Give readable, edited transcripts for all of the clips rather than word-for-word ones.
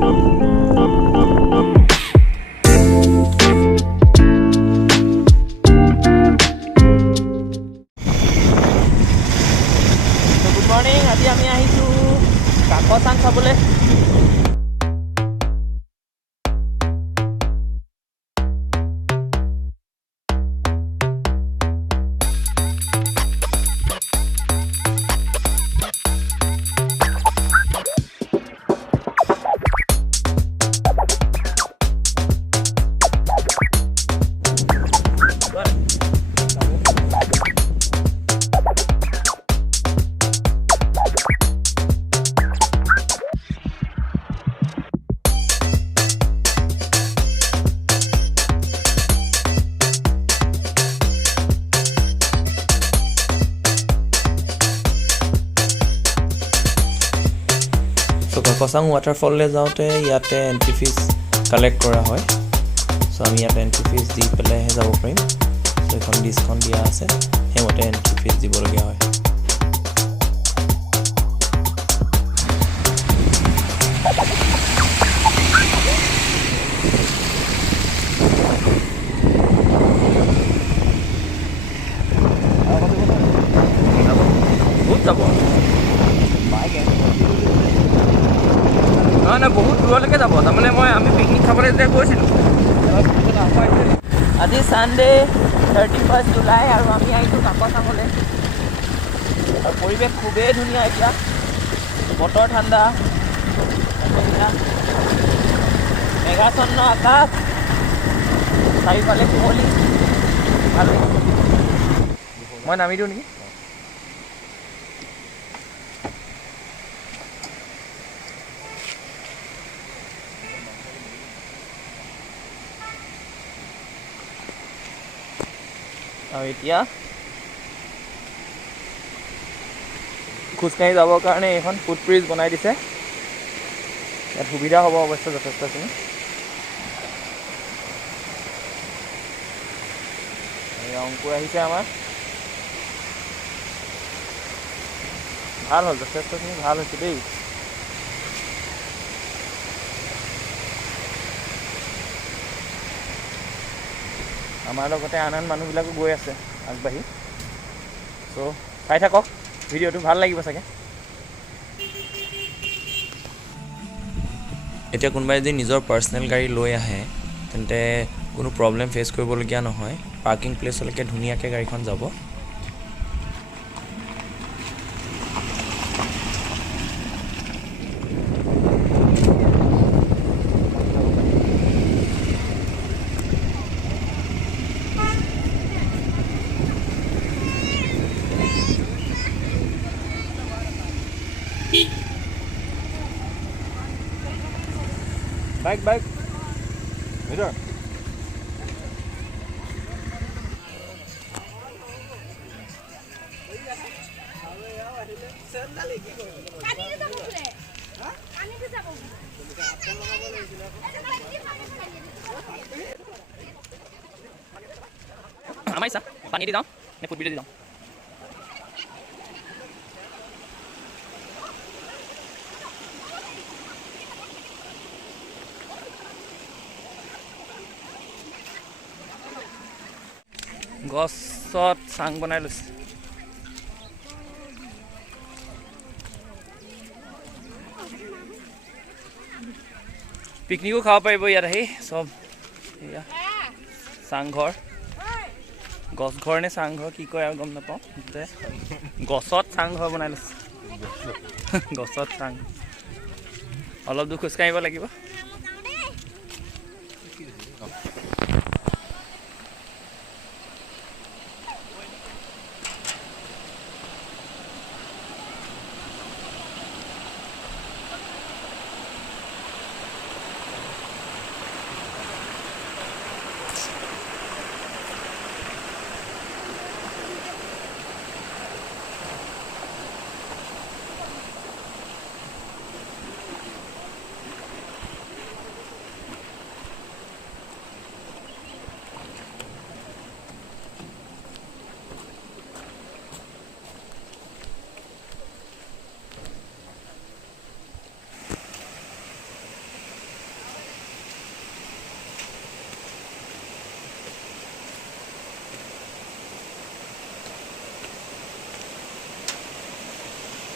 Morning আজি আমি আহিছোঁ কাকচাং চাবলৈ। কাকচাং ৱাটাৰফললৈ যাওঁতে ইয়াতে এণ্ট্ৰি ফিজ কালেক্ট কৰা হয়। চ' আমি ইয়াতে এণ্ট্ৰি ফিজ দি পেলাইহে যাব পাৰিম। চ' এখন লিষ্টখন দিয়া আছে, সেইমতে এণ্ট্ৰি ফিজ দিবলগীয়া হয়। বহুত যাব নহয়, বহুত দূৰলৈকে যাব। তাৰমানে আমি পিকনিক খাবলৈ যেতিয়া গৈছিলোঁ আজি ছানডে 31 জুলাই আৰু আমি আহিছোঁ কাকচাঙলৈ। আৰু পৰিৱেশ খুবেই ধুনীয়া, এতিয়া বতৰ ঠাণ্ডা, মেঘাচ্ছন্ন আকাশ, চাৰিওফালে কুঁৱলী, ভাল লাগে। মই নামি দিওঁ নেকি? আৰু এতিয়া খোজকাঢ়ি যাবৰ কাৰণে এইখন ফুটব্ৰিজ বনাই দিছে। ইয়াত সুবিধা হ'ব অৱশ্যে যথেষ্টখিনি। অংকুৰ আহিছে আমাৰ, ভাল হ'ল, যথেষ্টখিনি ভাল হৈছে দেই। আমাৰ লগতে আন মানুহবিলাকো গৈ আছে আগবাঢ়ি। চ' চাই থাকক, ভিডিঅ'টো ভাল লাগিব চাগে। এতিয়া কোনোবাই যদি নিজৰ পাৰ্চনেল গাড়ী লৈ আহে তেন্তে কোনো প্ৰব্লেম ফেচ কৰিবলগীয়া নহয়। পাৰ্কিং প্লেচলৈকে ধুনীয়াকৈ গাড়ীখন যাব। বাইক ভিতৰ আমাৰ ইচ্ছা, পানী দি যাওঁ নে ফুটবিলে দি যাওঁ? গছত চাং বনাই লৈছে। পিকনিকো খাব পাৰিব ইয়াত আহি। চব এয়া চাংঘৰ, গছঘৰ নে চাংঘৰ কি কয় আৰু গম নাপাওঁ। গছত চাংঘৰ বনাই লৈছে। গছত চাং, অলপ দূৰ খোজকাঢ়িব লাগিব।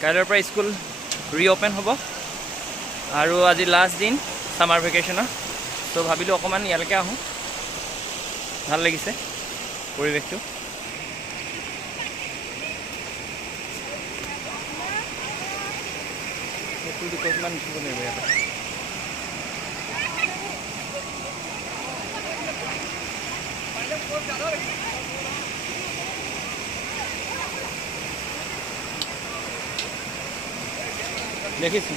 কাইলৈৰ পৰা স্কুল ৰিঅ'পেন হ'ব আৰু আজি লাষ্ট দিন ছামাৰ ভেকেশ্যনৰ। ত' ভাবিলোঁ অকণমান ইয়ালৈকে আহোঁ, ভাল লাগিছে পৰিৱেশটো। দুকপমান উঠিব লাগিব ইয়াতে। দেখিছোঁ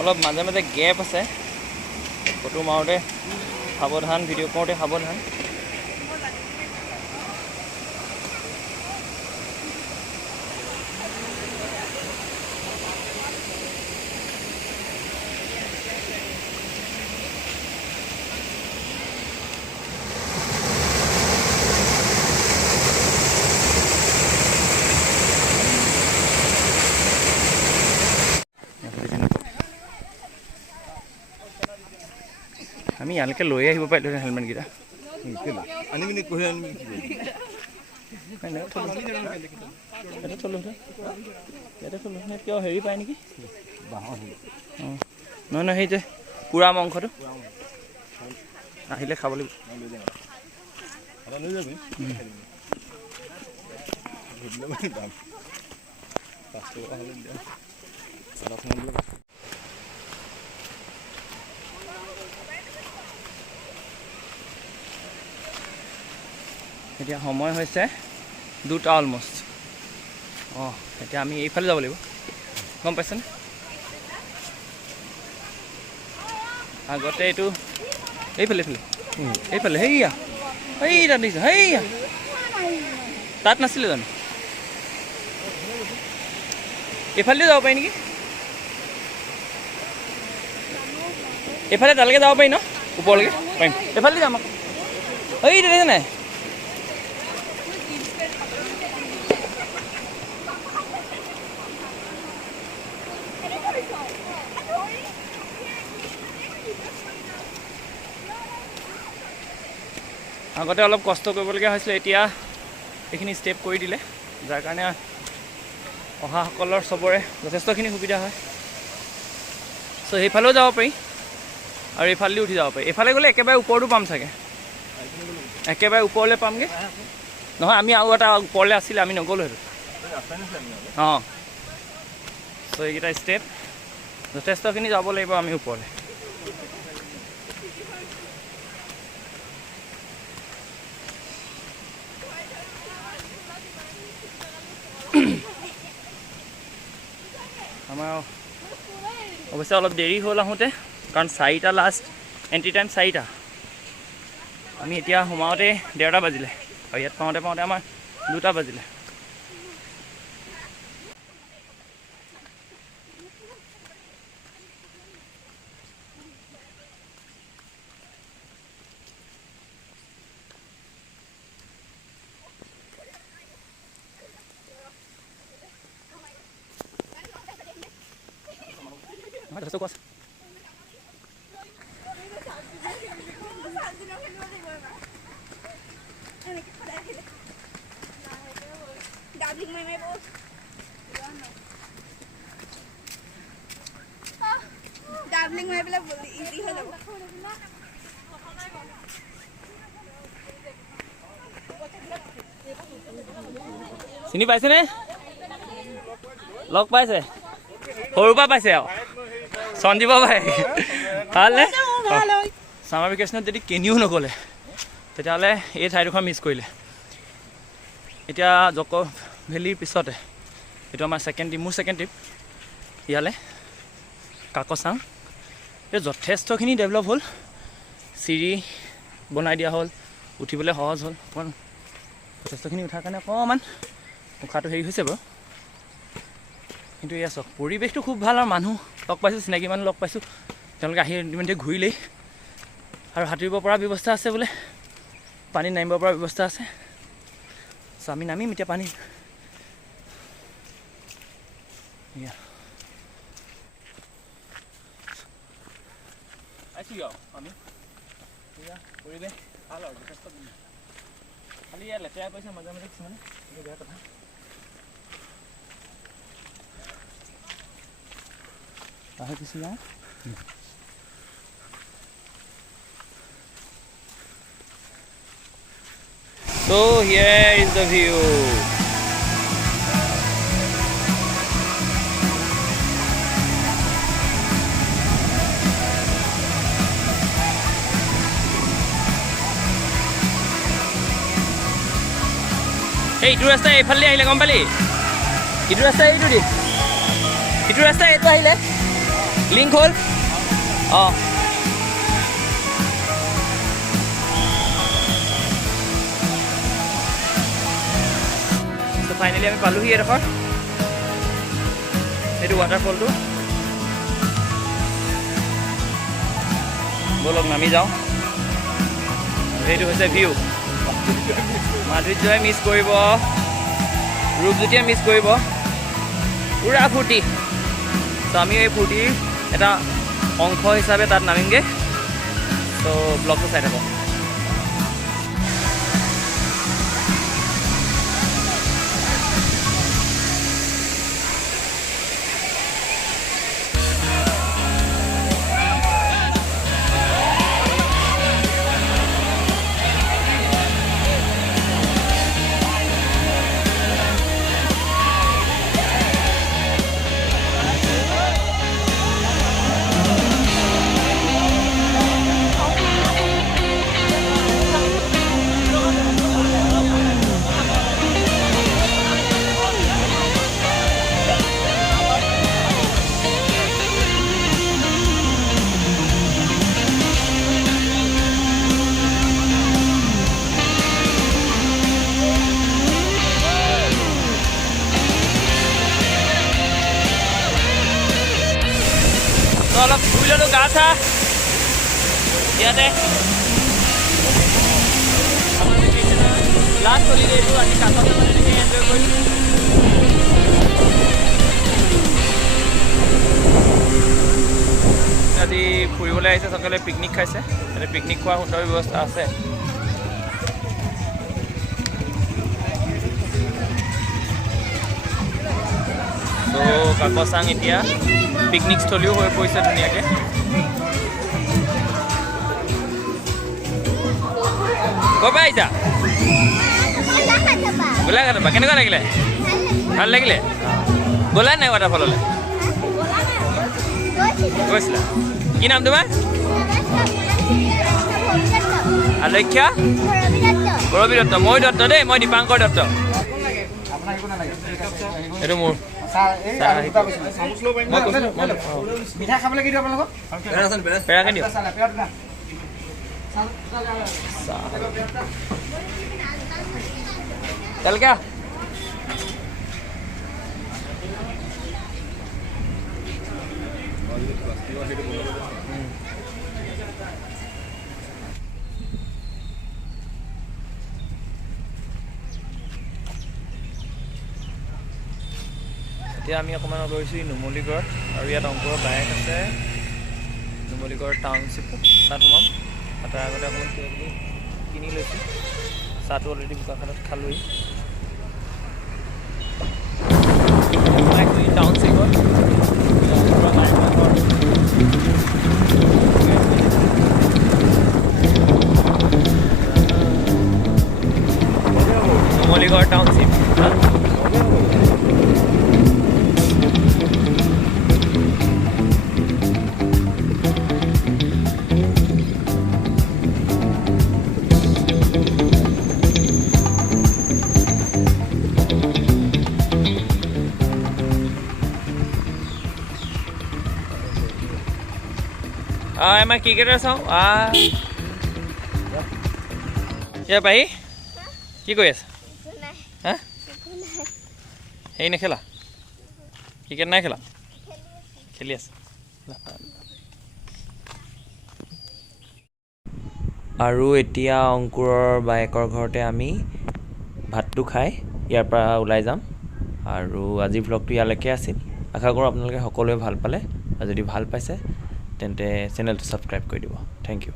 অলপ মাজে মাজে গেপ আছে, ফটো মাৰোঁতে সাৱধান, ভিডিঅ' কৰোঁতে সাৱধান। আমি ইয়ালৈকে লৈ আহিব পাৰিলোঁ হেলমেটকেইটা। কিয় হেৰি পায় নেকি? অঁ নহয় নহয়, সেই যে পুৰা মাংসটো আহিলে খাব লাগিব। এতিয়া সময় হৈছে 2টা অলমষ্ট। অঁ এতিয়া আমি এইফালে যাব লাগিব, গম পাইছেনে? আগতে এইটো এইফালে সেইয়া সেইয়া দেখিছোঁ, সেইয়া তাত নাছিলে জানো? এইফালেদি যাব পাৰি নেকি? এইফালে তালৈকে যাব পাৰি ন, ওপৰলৈকে পাৰিম। এইফালেদি যাম আকৌ, এই দেখিছে নাই? আগতে অলপ কষ্ট কৰিবলগীয়া হৈছিলে, এতিয়া এইখিনি ষ্টেপ কৰি দিলে, যাৰ কাৰণে অহাসকলৰ চবৰে যথেষ্টখিনি সুবিধা হয়। চ' সেইফালেও যাব পাৰি আৰু এইফালেদি উঠি যাব পাৰি। এইফালে গ'লে একেবাৰে ওপৰতো পাম চাগে, একেবাৰে ওপৰলৈ পামগৈ। নহয়, আমি আৰু এটা ওপৰলৈ আছিলে, আমি নগ'লোঁ সেইটো। অঁ চ' এইকেইটা ষ্টেপ যথেষ্টখিনি যাব লাগিব আমি ওপৰলৈ। আমাৰ অৱশ্যে অলপ দেৰি হ'ল আহোঁতে, কাৰণ 4টা লাষ্ট এণ্ট্ৰি টাইম 4টা। আমি এতিয়া সোমাওঁতে 1:30 বাজিলে আৰু ইয়াত পাওঁতে আমাৰ 2টা বাজিলে। যথেষ্ট কোৱা চিনি পাইছেনে? লগ পাইছে, সৰুৰ পৰা পাইছে আৰু সঞ্জীৱ ভাই। ভালনে? ছামাৰ ভেকেশ্যনত যদি কেনিও নগ'লে তেতিয়াহ'লে এই ঠাইডোখৰ মিছ কৰিলে। এতিয়া জক' ভেলীৰ পিছতে এইটো আমাৰ মোৰ ছেকেণ্ড ট্ৰিপ ইয়ালৈ কাকচাং। এই যথেষ্টখিনি ডেভেলপ হ'ল, চিৰি বনাই দিয়া হ'ল, উঠিবলৈ সহজ হ'ল। অকণমান যথেষ্টখিনি উঠাৰ কাৰণে অকণমান উশাহটো হেৰি হৈছে বাৰু, কিন্তু এয়া চাওক পৰিৱেশটো খুব ভাল আৰু মানুহ লগ পাইছোঁ, চিনাকি মানুহ লগ পাইছোঁ। তেওঁলোকে আহি ইতিমধ্যে ঘূৰিলেই আৰু সাঁতুৰিব পৰা ব্যৱস্থা আছে বোলে, পানীত নামিব পৰা ব্যৱস্থা আছে। চ' আমি নামিম এতিয়া পানীত। আহিছোঁ আমি পৰিৱেশ ভাল আৰু যথেষ্ট খালি ইয়াত লেতেৰা কৰিছে মাজে মাজে কিছুমানে, এইটো বেয়া কথা। পাহাৰ কিছু যাওঁ So here is the view. Hey, itu rasta এইফালে আহিলে গম পালি ইটো ৰাস্তা এইটো দি ইটো ৰাস্তা এইটো আহিলে লিংক হ'ল তো ফাইনেলি আমি পালোহি এডোখৰ এইটো ৱাটাৰফলটো বলক নামি যাওঁ এইটো হৈছে ভিউ মাধুৰ্যই মিছ কৰিব ৰূপজ্যোতিয়ে মিছ কৰিব পুৰা ফূৰ্তি তো আমি এই ফূৰ্তিৰ এটা অংশ হিচাপে তাত নামিমগৈ তো ব্লগটো চাই থাকক অলপ ধুই ল'লোঁ গা চা ইয়াতে লাষ্ট হলিডেটো আজি কাষত এনেকৈ এনজয় কৰিলোঁ আজি ফুৰিবলৈ আহিছে সকলোৱে পিকনিক খাইছে ইয়াতে পিকনিক খোৱাৰ সুন্দৰ ব্যৱস্থা আছে তো কাকচাং এতিয়া পিকনিক স্থলীও হৈ পৰিছে ধুনীয়াকৈ ক'ৰ পৰা আহিছা গোলাঘাটৰ পৰা কেনেকুৱা লাগিলে ভাল লাগিলে গ'লা নাই ৱাটাৰফললৈ গৈছিলা কি নাম তোমাৰ আলক্ষ্যা কৰবী দত্ত মই দত্ত দেই মই দীপাংকৰ দত্ত এইটো মোৰ মিঠা খাবলৈ কি দিওঁ আপোনালোকক পেৰাকে দিয়ক তেলকা এতিয়া আমি অকণমান গৈছোঁ নুমলীগড় আৰু ইয়াত অংকুৰৰ বাইক আছে নুমলীগড় টাউনশ্বিপ তাত সোমাম তাৰ আগতে অকণমান কিবা কিবি কিনি লৈছোঁ চাহটো অলৰেডি বোকাখাটত খালোঁহি টাউনশ্বিপত নুমলীগড় টাউনশ্বিপ আমাৰ ক্ৰিকেটাৰ চাওঁ ইয়াৰ পাহি কি কৰি আছে হা হেৰি নেখেলা ক্ৰিকেট নাই খেলা খেলি আছে আৰু এতিয়া অংকুৰৰ বাইকৰ ঘৰতে আমি ভাতটো খাই ইয়াৰ পৰা ওলাই যাম আৰু আজি ভ্লগটো ইয়ালৈকে আছিল আশা কৰোঁ আপোনালোকে সকলোৱে ভাল পালে আৰু যদি ভাল পাইছে তেন্তে চেনেলটো ছাবস্ক্ৰাইব কৰি দিব থেংক ইউ